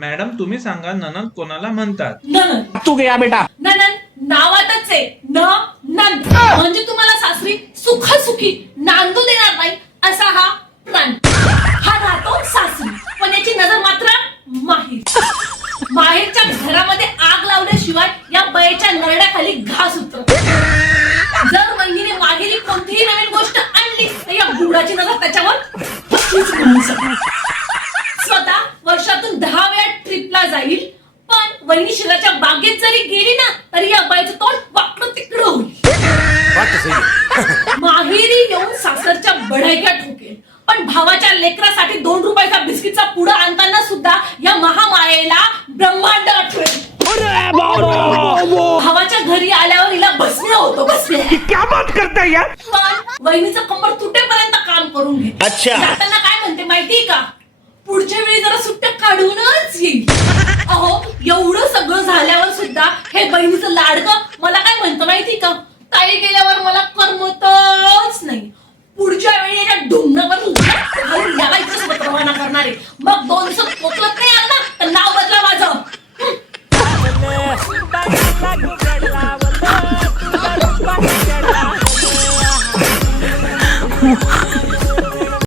Madam तुम्ही सांगा ननद कोणाला म्हणतात? ननद. तू गया बेटा. ननद नावातच आहे नंद, म्हणजे तुम्हाला सासरी सुखी नांदू देणार नाही असा हा प्राणी. हा राहतो सासरी, पण याची नजर मात्र माहेरच्या घरामध्ये आग लावल्याशिवाय या बयाच्या नरड्याखाली घास उतरत. जर वहिनीने माहेरी कोणतीही नवीन गोष्ट आणली तर या बुडाची नजर त्याच्यावर नक्कीच पडू शकते. स्वतः वर्षातून 10 वेळा ट्रिपला जाईल, पण वहिनी शिलाच्या बागेत जरी गेली ना तरी या बाईचं तोंड वाकडं तिकडं होईल. माहेरी येऊन सासरच्या बढायक्या ठोकेल, पण भावाच्या लेकरासाठी 2 रुपयाचा बिस्किटचा पुडा आणताना सुद्धा या महामायेला ब्रह्मांड आठवेल. भावाच्या घरी आल्यावर हिला बसणं होतं, बसणं. क्या बात करता यार. पण वहिनीचं कंबर तुटेपर्यंत काम करून घे. अच्छा. जाताना काय म्हणते माहितीये का? पुढच्या वेळी जरा सुट्ट्या काढूनच येईल. अहो एवढं सगळं झाल्यावर सुद्धा हे बहिणीचं लाडकं मला काय म्हणतं माहिती का? ताई गेल्यावर मला करमतच नाही. पुढच्या वेळी याच्या ढुंगणावर